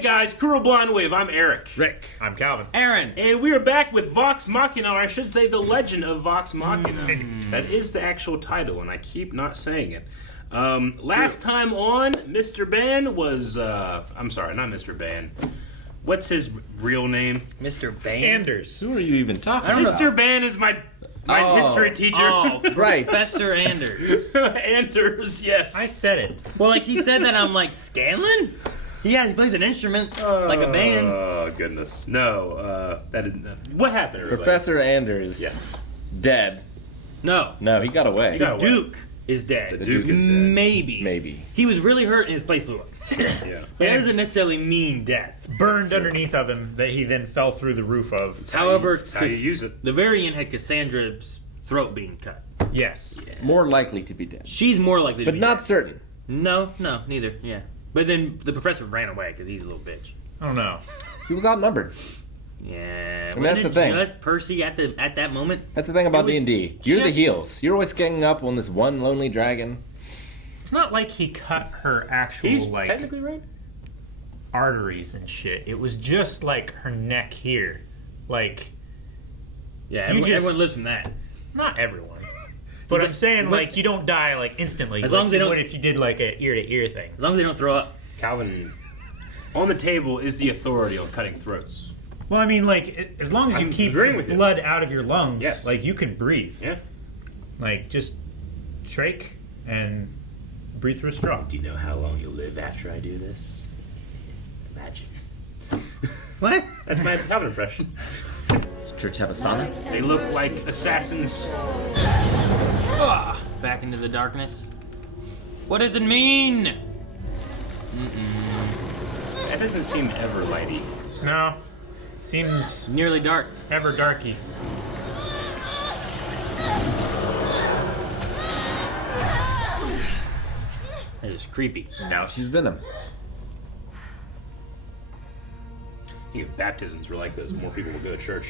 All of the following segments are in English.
Hey guys, Kuro Blind Wave, I'm Eric. Rick. I'm Calvin. Aaron. And we are back with Vox Machina, or I should say the Legend of Vox Machina. That is the actual title, and I keep not saying it. Last time on, Mr. Ben was, I'm sorry, not Mr. Ben. What's his real name? Mr. Bane? Anders. Who are you even talking about? Mr. Ben is my history teacher. Oh, Right. Professor Anders. Anders, yes. I said it. Well, like he said that, I'm like, Scanlan? Yeah, he plays an instrument like a band. Oh, goodness. No, that is... what happened, everybody? Professor Anders. Yes. Dead. No. No, he got away. He got away. Duke is dead. The Duke is dead. Maybe. Maybe. He was really hurt and his place blew up. Yeah. But that doesn't necessarily mean death. Burned underneath of him that he then fell through the roof of. However, That's how you use it. the variant had Cassandra's throat being cut. Yes. More likely to be dead. She's more likely to But be not dead. certain. No, neither. Yeah. But then the professor ran away because he's a little bitch. I don't know. He was outnumbered. Yeah. And that's Wasn't the it thing. just Percy at that moment? That's the thing about It was D&D. You're the just- heels. You're always ganging up on this one lonely dragon. It's not like he cut her actual, He's like, technically right. arteries and shit. It was just, like, her neck here. Like, Yeah, You everyone just- lives from that. not everyone. But I'm saying, but- like, you don't die, like, instantly. As like long as they you don't- would if you did, like, a ear-to-ear thing. As long as they don't throw up. Calvin, on the table is the authority on cutting throats. Well, I mean, like, as long as you I'm keep agreeing with you. blood out of your lungs, Yes. like, you can breathe. Yeah. Like, just trach and breathe through a straw. Do you know how long you'll live after I do this? Imagine. What? That's my Calvin impression. Does church have a sonnet? They look like assassins. Back into the darkness. What does it mean? That doesn't seem ever lighty. No. Seems Nearly dark. ever darky. That is creepy. Now she's Venom. You know, baptisms were like this. More people will go to church.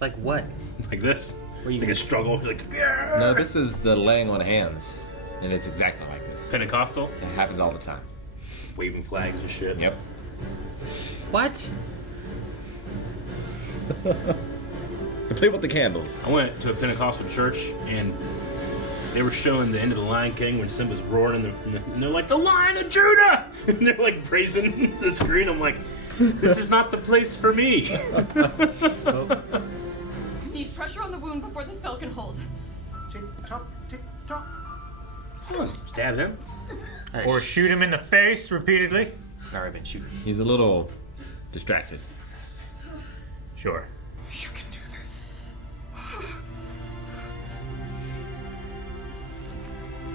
Like what? Like this. Where you It's like a struggle. Like, yeah. No, this is the laying on hands. And it's exactly like this. Pentecostal. It happens all the time. Waving flags and shit. Yep. What? Play with the candles. I went to a Pentecostal church and they were showing the end of the Lion King when Simba's roaring and they're like, the Lion of Judah! And they're like praising the screen. I'm like, this is not the place for me. Need pressure on the wound before the spell can hold. Tick tock, tick tock. Stab him. Or shoot him in the face repeatedly. Already been shooting. He's a little distracted. Sure. You can do this.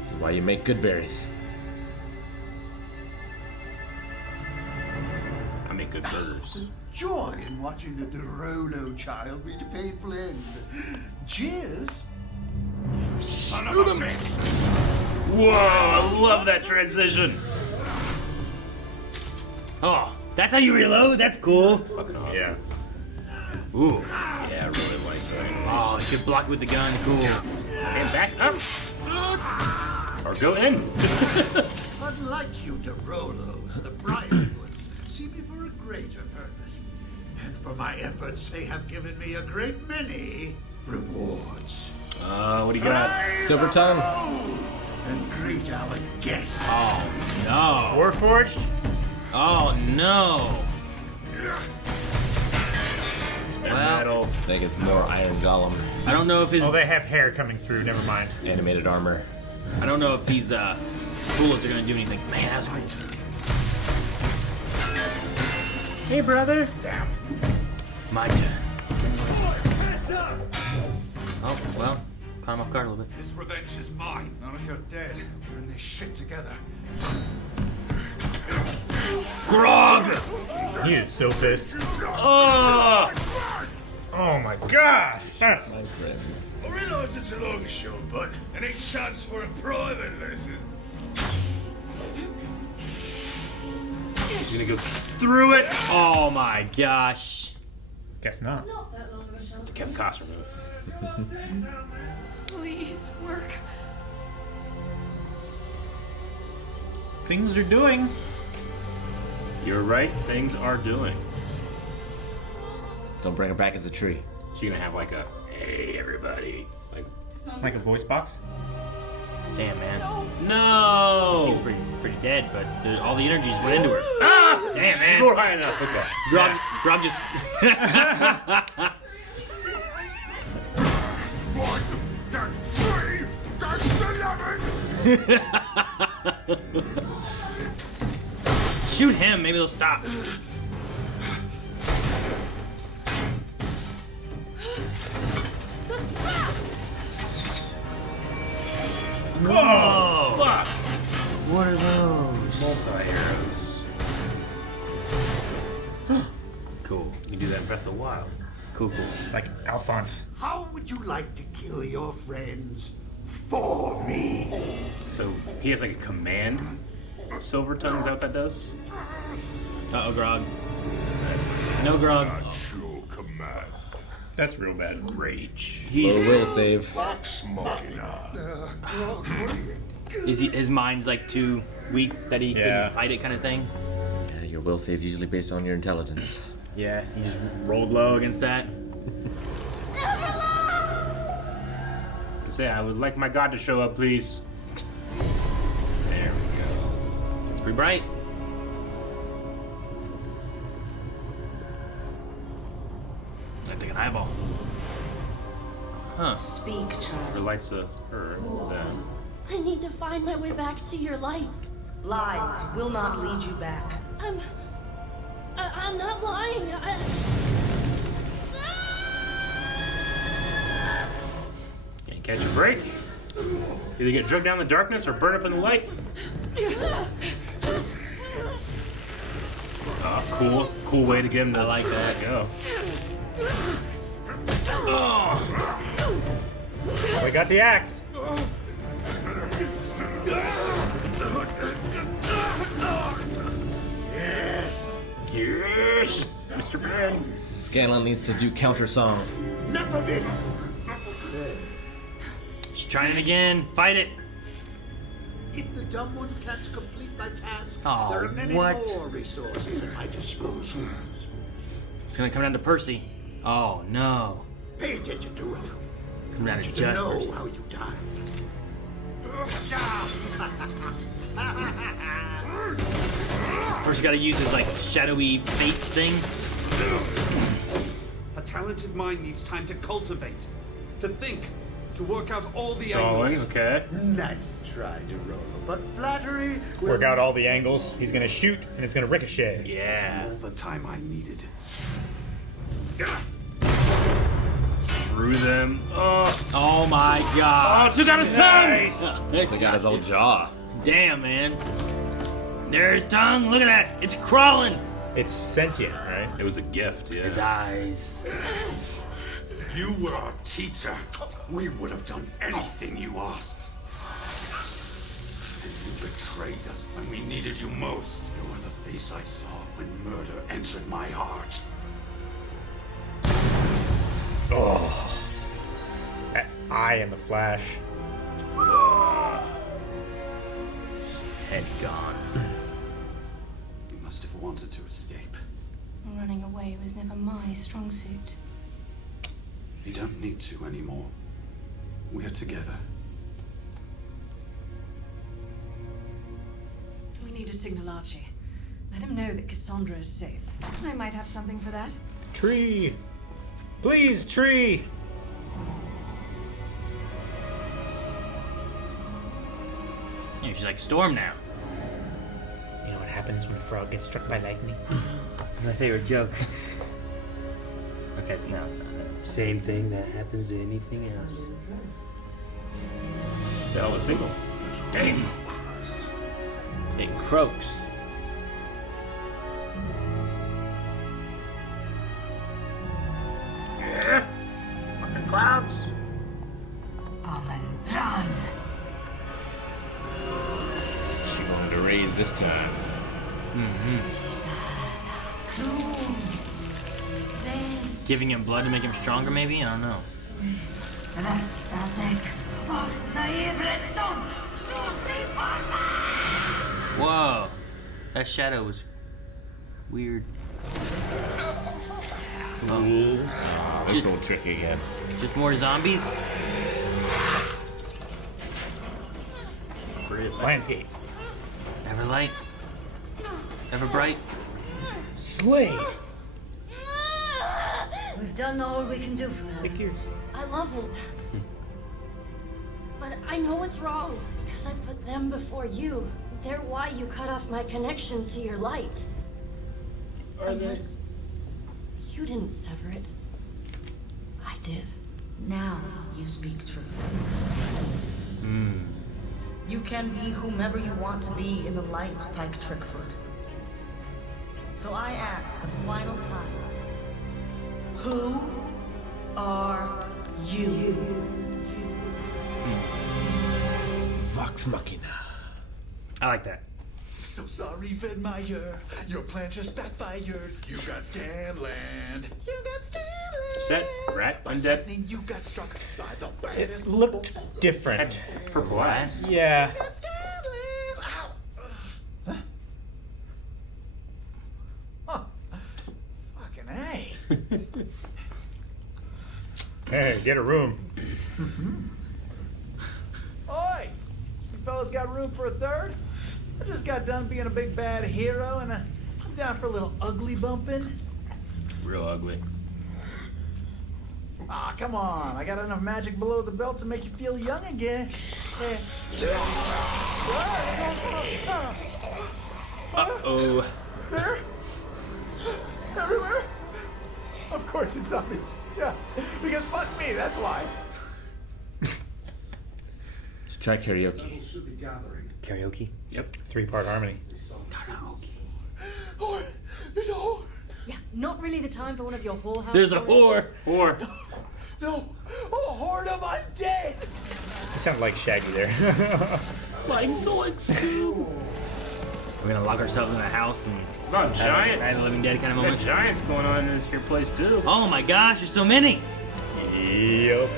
This is why you make good berries. I make good burgers. Joy in watching the Rolo child reach a painful end. Cheers. Son of a bitch. Whoa, I love that transition. Oh, that's how you reload? That's cool. Fucking awesome. Yeah. Ooh. Yeah, I really like that. Oh, you can block with the gun. Cool. And back up. Or go in. Unlike you Rolos, the Briarwoods see me for a greater purpose. And for my efforts, they have given me a great many rewards. What do you got? Silver tongue. And greet our guests. Oh, no. Warforged? Oh, no. Well, Metal. I think it's more Iron Golem. I don't know if his Oh, they have hair coming through. Never mind. Animated armor. I don't know if these bullets are gonna do anything. Man, that was right. Hey, brother. Damn. My turn. Oh, well, caught him off guard a little bit. This revenge is mine. Not if you're dead. We're in this shit together. Grog! He is so pissed. Oh! Oh my gosh. That's My friends. I realise it's a long show, but any chance for a private lesson? He's gonna go through it. Oh my gosh. guess not. Not that long of a shelter. Kevin Costner move. Please work. Things are doing. You're right, things are doing. Don't bring her back as a tree. She's gonna have like a, hey everybody. Like a voice box? Damn, man. She No! seems pretty dead, but all the energies went into her. Ah! Damn, man. Go high enough, okay. Grog just... That's 3! That's 11! Shoot him, maybe they'll stop. The scraps! Whoa! Fuck! What are those? Multi-arrows. Cool. You can do that in Breath of the Wild. Cool. It's like Alphonse. How would you like to kill your friends for me? So he has like a command silver tongue, is that what that does? Uh-oh, Grog. No Grog. True command. That's real bad. Rage. Low will save. Vox Machina. Is his mind's like too weak that he Yeah. couldn't fight it kind of thing? Yeah, your will save's usually based on your intelligence. Yeah, he just rolled low against that. Say, I would like my god to show up, please. There we go. It's pretty bright. I take an eyeball. Huh. Speak, The child. lights of her. Them. I need to find my way back to your light. Lies will not lead you back. I'm not lying. Can't catch a break. Either get drugged down in the darkness or burn up in the light. Oh, cool. Cool way to get him to I like that. go. We got the axe. Yes, Mr. Ben. Scanlan needs to do counter song. Enough of this! She's trying it again. Fight it. If the dumb one can't complete my task, Oh, there are many what? more resources at my disposal. It's gonna come down to Percy. Oh no. Pay attention to it. Come down to To just know Percy. how you die. Percy gotta use his like shadowy face thing. A talented mind needs time to cultivate, to think, to work out all the Stalling, angles. okay. Nice try, Rolo, but flattery will... Work out all the angles. He's gonna shoot, and it's gonna ricochet. Yeah. All the time I needed. Through them. Oh, Oh my god. took out his tongue! Look at his old jaw. Damn, man. There's tongue. Look at that. It's crawling. It's sentient, right? It was a gift, yeah. His eyes. You were our teacher. We would have done anything you asked. And you betrayed us when we needed you most. You were the face I saw when murder entered my heart. Oh. That eye in the flash. Head gone. You must have wanted to escape. Running away was never my strong suit. You don't need to anymore. We're together. We need to signal Archie. Let him know that Cassandra is safe. I might have something for that. Tree. Please, tree. Yeah, she's like Storm now. You know what happens when a frog gets struck by lightning? That's my favorite joke. Okay, so now it's not it. Same thing that happens to anything else. The hell of a single. Damn. It croaks. Yeah. Fucking clouds. Amen. Run. She wanted to raise this time. Giving him blood to make him stronger, maybe? I don't know. Whoa. That shadow was weird. This little trick again. Just more zombies? Landscape. Ever light? Ever bright? Slade. We've done all we can do for him. Pick yours. I love it. But I know it's wrong, because I put them before you. They're why you cut off my connection to your light. Unless you didn't sever it. I did. Now you speak truth. You can be whomever you want to be in the light, Pike Trickfoot. So I ask a final time, who are you? Vox Machina. I like that. So sorry, Vedmeyer. Your plan just backfired. You got Scanland. You got Scanland. Is that rat undead? You got struck by the baddest. It looked different. Purple eyes. Yeah. You got Scanland. Ow. Huh? Huh. Fucking A. Hey, get a room. Oi! You fellas got room for a third? I just got done being a big bad hero, and I'm down for a little ugly bumping. Real ugly. Aw, come on. I got enough magic below the belt to make you feel young again. Uh-oh. There? Everywhere? Of course it's zombies. Yeah, because fuck me, that's why. Let's try karaoke. Should be gathering. Karaoke? Yep. 3-part harmony. Oh, there's a whore. Yeah, not really the time for one of your whorehouse There's a stories. whore. No, a horde of undead. You sound like Shaggy there. Flying so like Scoob. We're gonna lock ourselves in a house and About giants. Night of the Living Dead kind of We got moment. giants going on in your place too. Oh my gosh, there's so many. Yep.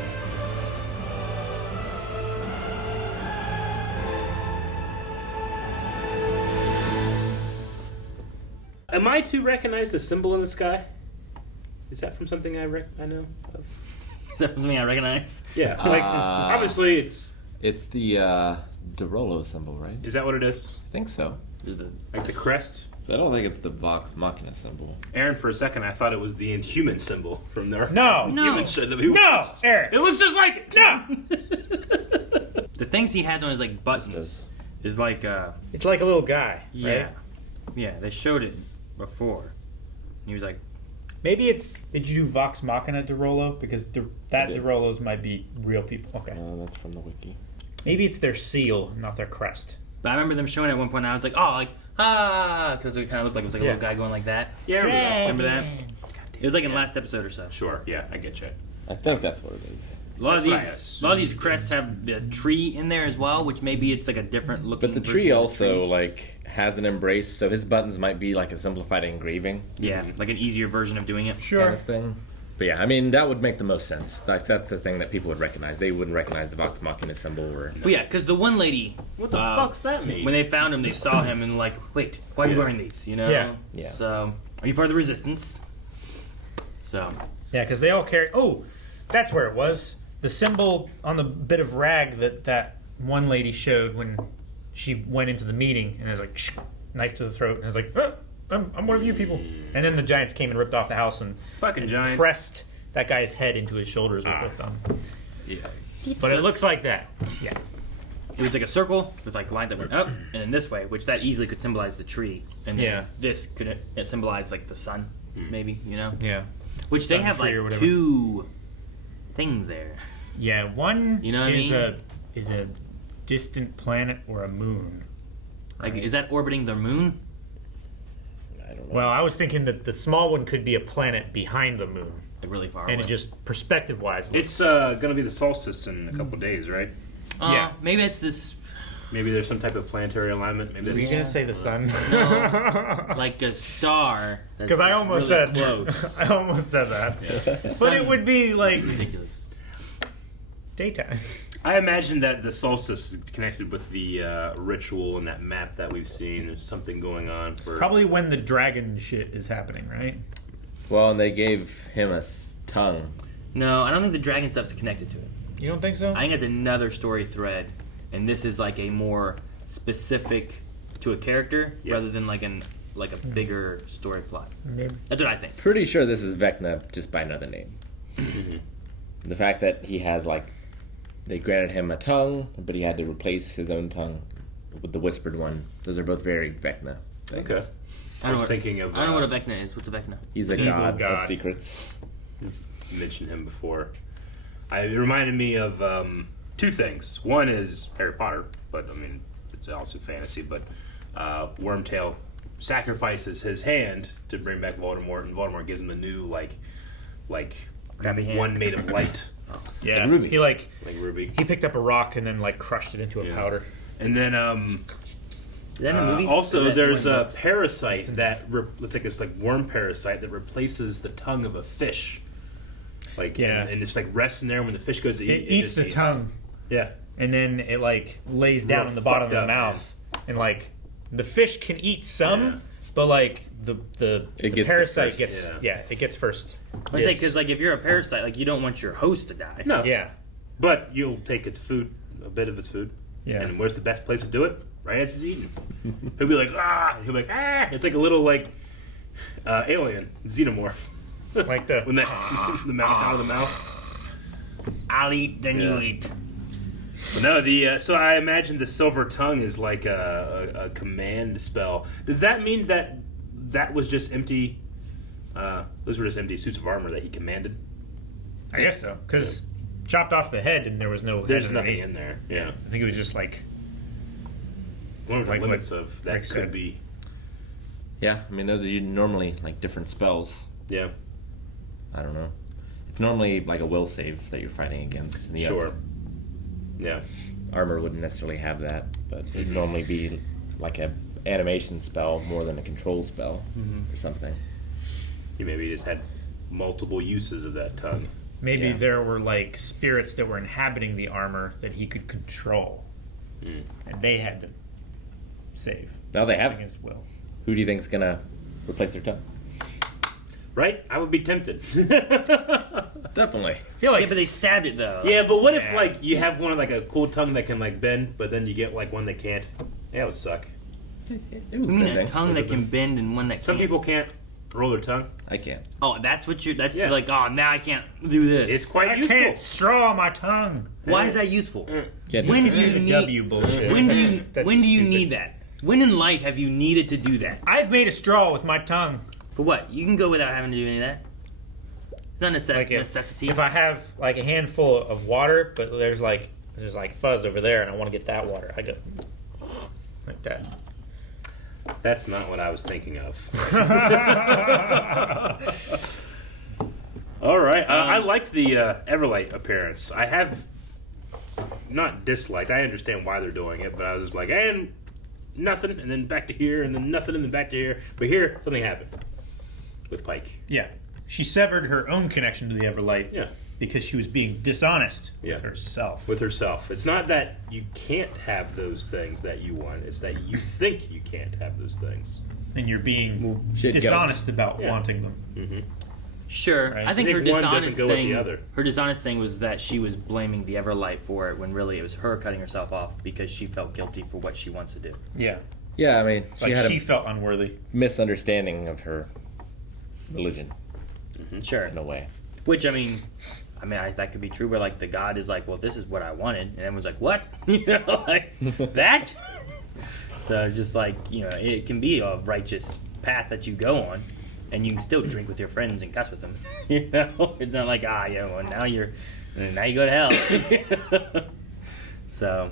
Am I to recognize the symbol in the sky? Is that from something I know of? Is that something I recognize? Yeah, like obviously it's. It's the Rolo symbol, right? Is that what it is? I think so. Like the crest? So I don't think it's the Vox Machina symbol. Aaron, for a second, I thought it was the Inhuman symbol from their No. Human show. No, Eric. It looks just like it. No. The things he has on his like buttons is like It's like a little guy, yeah, right? yeah. They showed it before. He was like, Maybe it's. Did you do Vox Machina de Rolo? Because that did. de Rolos might be real people. Okay. That's from the wiki. Maybe it's their seal, not their crest. but I remember them showing it at one point. And I was like, oh, like because it kind of looked like it was like a little guy going like that. Yeah, Remember that? It was like in the last episode or so. Sure, yeah, I get you. I think that's what it is. A lot of these crests have the tree in there as well, which maybe it's like a different looking. But the tree also like has an embrace, so his buttons might be like a simplified engraving. Yeah, like an easier version of doing it. Kind of thing. But yeah, I mean that would make the most sense. That's the thing that people would recognize. They wouldn't recognize the Vox Machina symbol or. Well, yeah, because the one lady. What the fuck's that mean? When they found him, they saw him and like, wait, why are you wearing these? You know? Yeah. Yeah. So, are you part of the resistance? So. Yeah, because they all carry. Oh, that's where it was. The symbol on the bit of rag that one lady showed when she went into the meeting, and it was like knife to the throat, and I was like, I'm one of you people. And then the giants came and ripped off the house and fucking giants pressed that guy's head into his shoulders with a thumb. Yes. But it looks like that. Yeah. It was like a circle with like lines that went up and then this way, which that easily could symbolize the tree, and then this could symbolize like the sun, maybe, you know? Yeah. Which they Sun, have tree, like or whatever. two things there. Yeah, one You know what I mean? is a distant planet or a moon. Like, is that orbiting the moon? I don't know. Well, I was thinking that the small one could be a planet behind the moon. Like really far And away. it just, perspective-wise, looks... It's gonna be the solstice in a couple days, right? yeah. Maybe it's this... Maybe there's some type of planetary alignment. Maybe Were you going to say the sun? No, like a star. Because I almost really said... close. I almost said that. Yeah. But it would be, like... Ridiculous. Daytime. I imagine that the solstice is connected with the ritual and that map that we've seen. There's something going on for... Probably when the dragon shit is happening, right? Well, and they gave him a tongue. No, I don't think the dragon stuff's connected to it. You don't think so? I think it's another story thread, and this is like a more specific to a character rather than like a bigger story plot. Maybe. That's what I think. Pretty sure this is Vecna just by another name. The fact that he has they granted him a tongue, but he had to replace his own tongue with the whispered one. Those are both very Vecna things. Okay. I was thinking of... I don't know what a Vecna is. What's a Vecna? He's a god of secrets. You mentioned him before. It reminded me of two things. One is Harry Potter, but I mean, it's also fantasy, but Wormtail sacrifices his hand to bring back Voldemort, and Voldemort gives him a new, crappy hand. One made of light. Yeah, like Ruby. He like Ruby. He picked up a rock and then crushed it into a powder. And then is that in the movie? also there's a parasite that it's like worm parasite that replaces the tongue of a fish. And it's rests in there when the fish goes to eat. It eats the tongue. Yeah. And then it lays down in the bottom of the mouth. Man. And the fish can eat some, but the parasite gets it gets first. I say because if you're a parasite, you don't want your host to die. No. Yeah. But you'll take its food, a bit of its food. Yeah. And where's the best place to do it? Right as he's eating. He'll be like, ah. He'll be like, ah. It's like a little alien xenomorph. Like the when the mouth out of the mouth. I'll eat, then you eat. But no, so I imagine the silver tongue is like a command spell. Does that mean that was just empty? Those were just empty suits of armor that he commanded. I guess so, because chopped off the head and there was no. There's head nothing underneath. in there. Yeah, I think it was just one of the limits of that could be. Yeah, I mean those are normally different spells. Yeah. I don't know. It's normally a will save that you're fighting against. Sure. Yeah. Armor wouldn't necessarily have that, but it'd normally be a animation spell more than a control spell or something. He maybe just had multiple uses of that tongue. Maybe there were spirits that were inhabiting the armor that he could control, and they had to save. Now they have against will. Who do you think's gonna replace their tongue? Right? I would be tempted. Definitely. I feel but they stabbed it though. Yeah, but what if you have one a cool tongue that can bend, but then you get one that can't? Yeah, it would suck. It was you mean a tongue that can bend and one that can't? Some people can't roll their tongue. I can't. Oh, that's what you're. That's now I can't do this. It's quite useful. I can't straw my tongue. Why is that useful? When do you need W bullshit? When do you need that? When in life have you needed to do that? I've made a straw with my tongue. For what? You can go without having to do any of that. It's not necessity. If I have a handful of water, but there's fuzz over there, and I want to get that water, I go like that. That's not what I was thinking of. All right. I liked the Everlight appearance. I have not disliked. I understand why they're doing it, but I was just and nothing, and then back to here, and then nothing, and then back to here. But here, something happened with Pike. Yeah. She severed her own connection to the Everlight. Yeah. Because she was being dishonest with herself. With herself. It's not that you can't have those things that you want. It's that you think you can't have those things. And you're being dishonest about wanting them. Mm-hmm. Sure. Right? I think her one dishonest doesn't go with thing. the other. Her dishonest thing was that she was blaming the Everlight for it when really it was her cutting herself off because she felt guilty for what she wants to do. Yeah. Yeah, I mean, she felt unworthy. Misunderstanding of her religion. Mm-hmm. Sure. In a way. Which, I mean, that could be true, where, the God is well, this is what I wanted. And everyone's like, what? That? So it's just it can be a righteous path that you go on, and you can still drink with your friends and cuss with them. It's not now you go to hell. So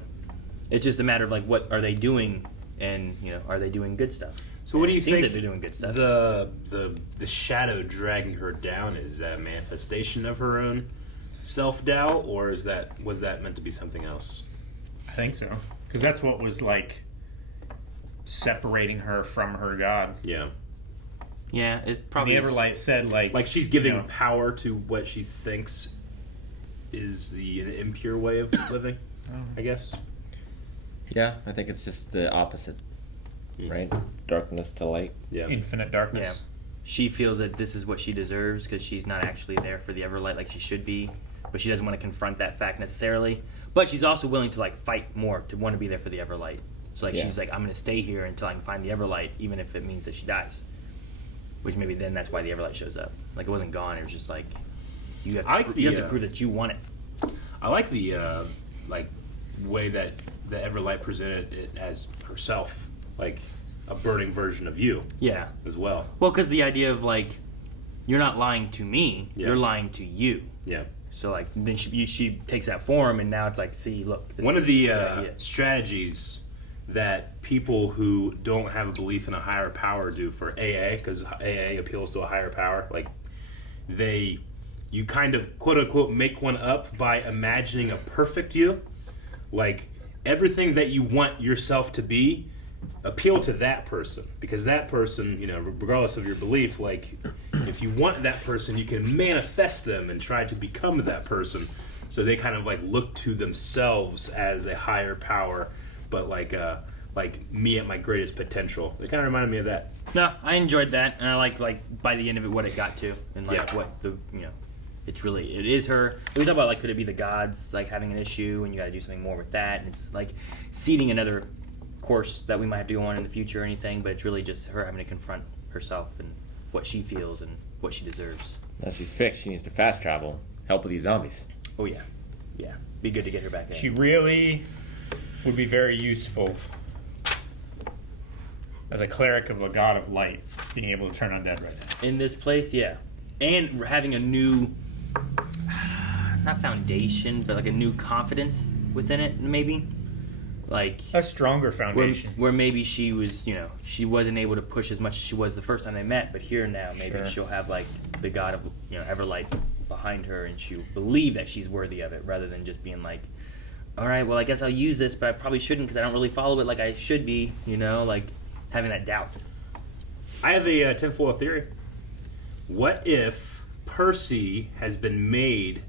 it's just a matter of, what are they doing, and, are they doing good stuff? So what do you think that they're doing good stuff. The shadow dragging her down, is that a manifestation of her own self-doubt, or was that meant to be something else? I think so. Because that's what was separating her from her God. Yeah. Yeah, it probably the Everlight said she's giving power to what she thinks is an impure way of living, I guess. Yeah, I think it's just the opposite, right? Darkness to light. Yeah. Infinite darkness. Yeah. She feels that this is what she deserves because she's not actually there for the Everlight like she should be, but she doesn't want to confront that fact necessarily. But she's also willing to like fight more to want to be there for the Everlight. So like she's like, I'm going to stay here until I can find the Everlight, even if it means that she dies. Which maybe then that's why the Everlight shows up. Like it wasn't gone. It was just like you have to prove that you want it. I like the way that the Everlight presented it as herself, like a burning version of you. Yeah. As well. Well, because the idea of like, you're not lying to me, you're lying to you. Yeah. So like, then she takes that form, and now it's like, see, look. One of the strategies that people who don't have a belief in a higher power do for AA, because AA appeals to a higher power, like you kind of quote unquote make one up by imagining a perfect you, like everything that you want yourself to be. Appeal to that person, because that person, regardless of your belief, like if you want that person, you can manifest them and try to become that person. So they kind of like look to themselves as a higher power, but like me at my greatest potential. It kind of reminded me of that. No, I enjoyed that, and I like by the end of it what it got to, and like what the it is her. We talk about like could it be the gods like having an issue, and you got to do something more with that, and it's like seeding another course that we might have to go on in the future or anything, but it's really just her having to confront herself and what she feels and what she deserves. Now she's fixed. She needs to fast travel, help with these zombies. Oh yeah, be good to get her back in. She really would be very useful as a cleric of a god of light, being able to turn undead right now. In this place, and having a new, not foundation, but like a new confidence within it, maybe. Like a stronger foundation, where maybe she was, she wasn't able to push as much as she was the first time they met, but here now maybe she'll have like the god of Everlight behind her, and she'll believe that she's worthy of it, rather than just being like, all right, well I guess I'll use this, but I probably shouldn't because I don't really follow it like I should be, like having that doubt. I have a tinfoil theory. What if Percy has been made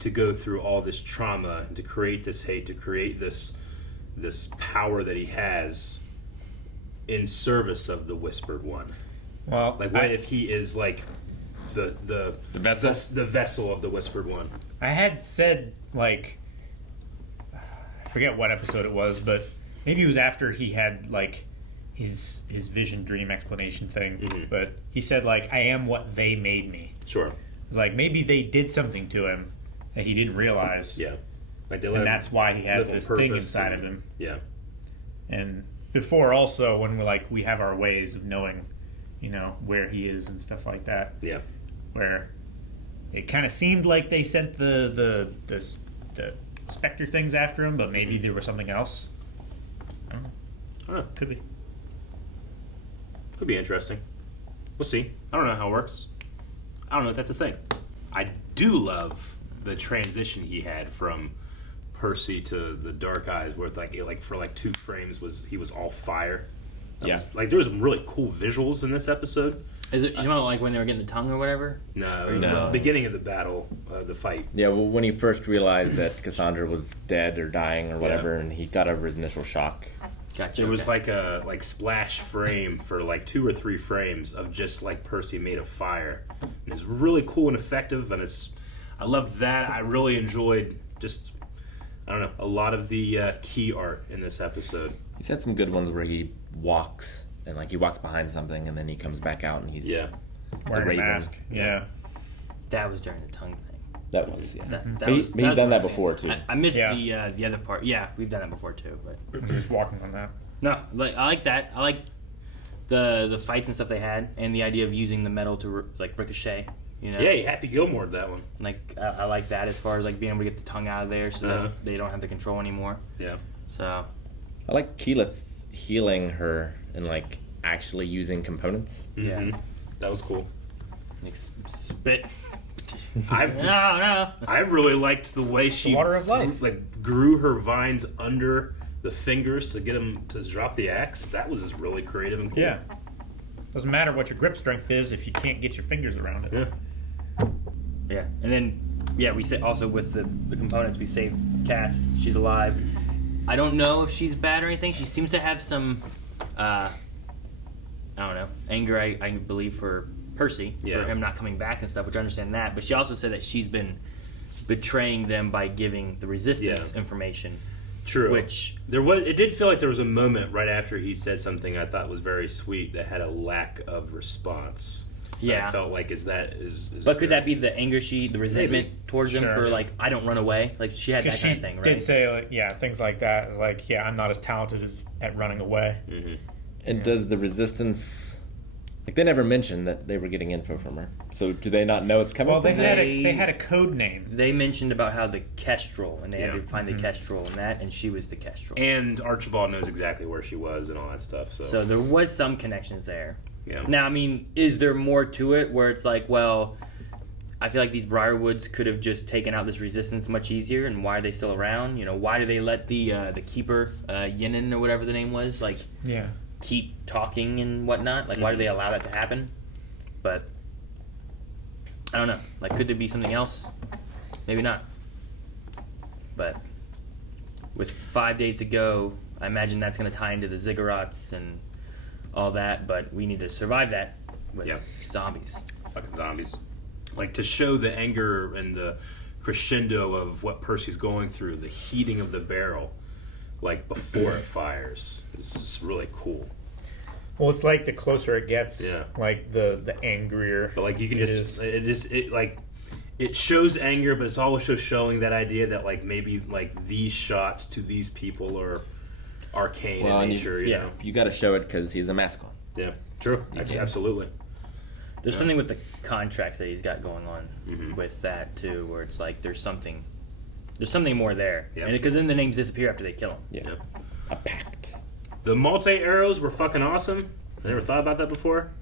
to go through all this trauma, to create this hate, to create this power that he has in service of the Whispered One? Well, like what if he is like the vessel, the vessel of the Whispered One? I had said like, I forget what episode it was, but maybe it was after he had like his vision dream explanation thing. But he said like, I am what they made me. Sure. It's like maybe they did something to him that he didn't realize. Yeah. Like and that's why he has this thing inside of him. Yeah. And before also when we have our ways of knowing, where he is and stuff like that. Yeah. Where it kind of seemed like they sent the specter things after him, but maybe there was something else. I don't know. Could be. Could be interesting. We'll see. I don't know how it works. I don't know if that's a thing. I do love the transition he had from Percy to the Dark Eyes, where for 2 frames he was all fire. There was some really cool visuals in this episode. Is it like when they were getting the tongue or whatever? No. The beginning of the battle, the fight. Yeah, well, when he first realized that Cassandra was dead or dying or whatever, and he got over his initial shock. Gotcha. It was like a splash frame for 2 or 3 frames of just Percy made of fire, and it's really cool and effective, and I loved that. I really enjoyed a lot of the key art in this episode. He's had some good ones where he walks and he walks behind something and then he comes back out and he's wearing a mask. Yeah, that was during the tongue thing. That was he's done that before too. I missed the other part. Yeah, we've done that before too. But he was walking on that. No, I like that. I like the fights and stuff they had, and the idea of using the metal to ricochet. Yeah, Happy Gilmore that one. I like that as far as being able to get the tongue out of there, so that they don't have the control anymore. Yeah. So I like Keyleth healing her and actually using components. Mm-hmm. Yeah, that was cool. Spit. I really liked the way she water of life. Grew her vines under the fingers to get them to drop the axe. That was just really creative and cool. Yeah. Doesn't matter what your grip strength is if you can't get your fingers around it. Yeah. Yeah, and then yeah, we say also with the components, we save Cass. She's alive. I don't know if she's bad or anything. She seems to have some, I don't know, anger, I believe, for Percy, for him not coming back and stuff, which I understand that. But she also said that she's been betraying them by giving the Resistance information. True. Which it did feel like there was a moment right after he said something I thought was very sweet that had a lack of response. Yeah. I felt like but could that be the anger the resentment towards them for like, I don't run away? Like she had that kind of thing, right? Did say like, things like that. It's like, I'm not as talented at running away. Mm-hmm. And does the Resistance, like, they never mentioned that they were getting info from her. So do they not know it's coming well, from they had a code name. They mentioned about how the Kestrel, and they had to find the Kestrel and that, and she was the Kestrel. And Archibald knows exactly where she was and all that stuff. So there was some connections there. Yeah. Now, I mean, is there more to it where it's like, well, I feel like these Briarwoods could have just taken out this Resistance much easier, and why are they still around? You know, why do they let the Keeper, Yinin or whatever the name was, like, keep talking and whatnot? Like, why do they allow that to happen? But I don't know. Like, could there be something else? Maybe not. But with 5 days to go, I imagine that's going to tie into the ziggurats and all that, but we need to survive that with zombies. Fucking zombies. Like, to show the anger and the crescendo of what Percy's going through, the heating of the barrel, like, before it fires. It's just really cool. Well, it's like the closer it gets, like the angrier. But like you can it shows anger, but it's also showing that idea that like maybe like these shots to these people are arcane in nature. You know? You got to show it because he's a mascot. Yeah, true. Absolutely. There's something with the contracts that he's got going on with that too, where it's like there's something more there. Yeah. Because then the names disappear after they kill him. Yeah. A pact. The multi-arrows were fucking awesome. I never thought about that before.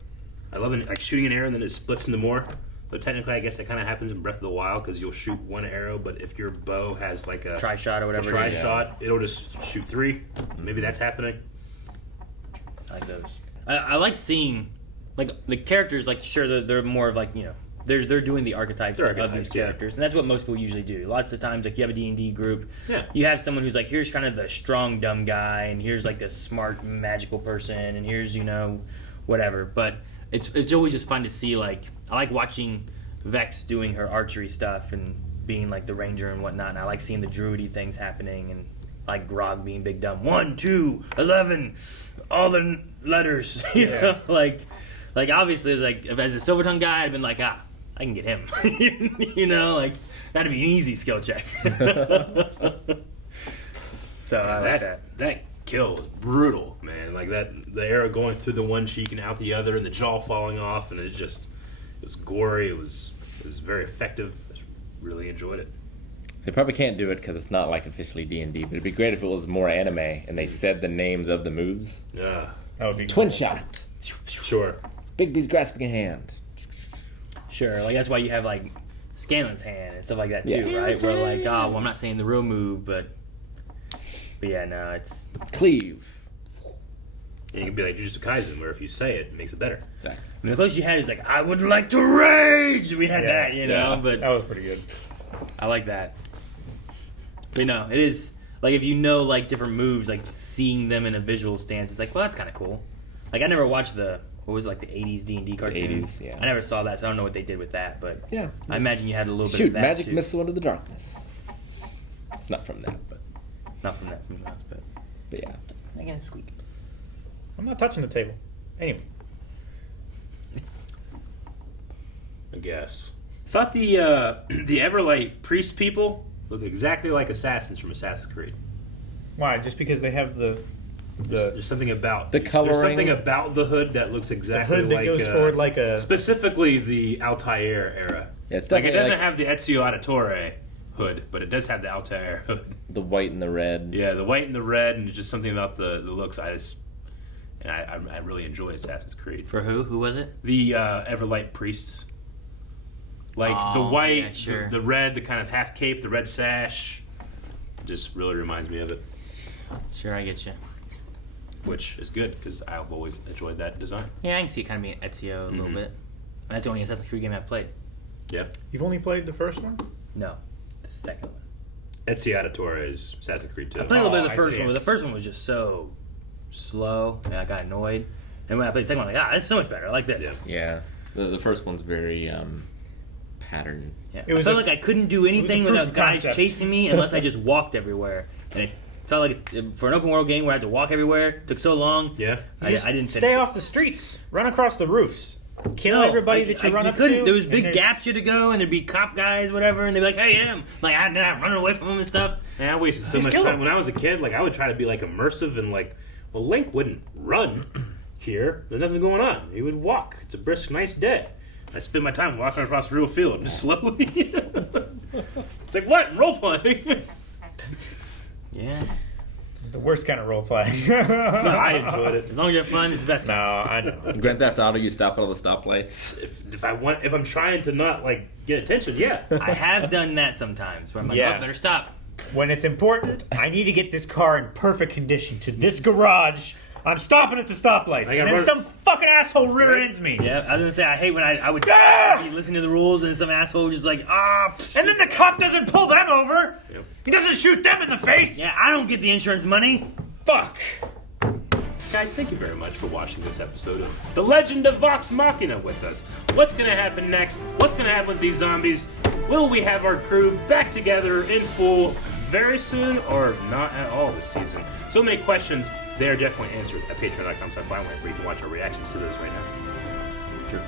I love like shooting an arrow and then it splits into more. But technically, I guess that kind of happens in Breath of the Wild because you'll shoot one arrow, but if your bow has like a tri-shot or whatever, it'll just shoot 3. Maybe that's happening. I like those. I like seeing, like, the characters. Like, sure, they're more of like, you know, they're doing the archetypes of these characters, and that's what most people usually do. Lots of times, like, you have a D&D group, you have someone who's like, here's kind of the strong dumb guy, and here's like the smart magical person, and here's, you know, whatever. But it's always just fun to see. Like, I like watching Vex doing her archery stuff and being like the ranger and whatnot, and I like seeing the druidy things happening, and like Grog being big dumb. 1, 2, 11, all the letters. You know, like obviously, it's like as a silver tongue guy, I'd been like, I can get him. You know, like that'd be an easy skill check. So I like that kill was brutal, man. Like the arrow going through the one cheek and out the other, and the jaw falling off, and it was gory. It was very effective. I really enjoyed it. They probably can't do it because it's not like officially D&D, but it'd be great if it was more anime and they said the names of the moves. Yeah, that would be Twin cool. Shot. Sure. Bigby's grasping a hand. Sure, like that's why you have like Scanlan's hand and stuff like that too, right? Where like, well, I'm not saying the real move, but yeah, no, it's cleave. And you can be like Jujutsu Kaisen, where if you say it, it makes it better. Exactly. I mean, the closest you had is like, I would like to rage. We had that, you know, but that was pretty good. I like that. But no, it is like if you know like different moves, like seeing them in a visual stance, it's like, well, that's kind of cool. Like I never watched the the 80s D&D cartoon. 80s, yeah. I never saw that, so I don't know what they did with that, but yeah, I imagine you had a little bit of that magic too. missile into the darkness. It's not from that, but not from that, but yeah. I got a squeak. I'm not touching the table. Anyway. I guess. Thought the Everlight priest people look exactly like assassins from Assassin's Creed. Why? Just because they have there's something about the coloring. There's something about the hood that looks exactly the hood that goes forward like a specifically the Altair era. Yeah, it's like it doesn't have the Ezio Auditore hood, but it does have the Altair hood. The white and the red. Yeah, the white and the red, and just something about the looks. I really enjoy Assassin's Creed. For who? Who was it? The Everlight priests. Like the white, yeah, sure. the red, the kind of half cape, the red sash, just really reminds me of it. Sure, I get you. Which is good because I've always enjoyed that design. Yeah, I can see it kind of being Ezio a little bit. That's the only Assassin's Creed game I've played. Yeah. You've only played the first one? No, the second one. Ezio Torres, Assassin's Creed 2. I played a little bit of the first one, but the first one was just so slow, and I got annoyed. And when I played the second one, I'm like, this is so much better. I like this. Yeah. The first one's very pattern. Yeah. I felt like I couldn't do anything without guys chasing me unless I just walked everywhere. And it felt like for an open world game where I had to walk everywhere, it took so long. Yeah. I didn't finish stay off the streets. Run across the roofs. Kill everybody that you run up to. There was big gaps you had to go, and there'd be cop guys, whatever, and they'd be like, "Hey, him!" Like I running away from them and stuff. Man, I wasted so much time when I was a kid. Like I would try to be like immersive and like, well, Link wouldn't run here. There's nothing going on. He would walk. It's a brisk, nice day. I spend my time walking across the real field, just slowly. It's like what role playing? Yeah. The worst kind of role play. No, I enjoyed it. As long as you have fun, it's the best. No, I know. Grand Theft Auto, you stop at all the stoplights. If I'm trying to not like get attention, yeah. I have done that sometimes. Where I'm like, oh, better stop. When it's important, I need to get this car in perfect condition to this garage. I'm stopping at the stoplights, and then some fucking asshole rear ends me. Yeah, I was gonna say I hate when I would be listening to the rules and some asshole just like and then the cop doesn't pull them over. Yep. He doesn't shoot them in the face. Yeah, I don't get the insurance money. Fuck. Guys, thank you very much for watching this episode of The Legend of Vox Machina with us. What's gonna happen next? What's gonna happen with these zombies? Will we have our crew back together in full very soon or not at all this season? So many questions. They are definitely answered at patreon.com/finally, where you can watch our reactions to those right now. True.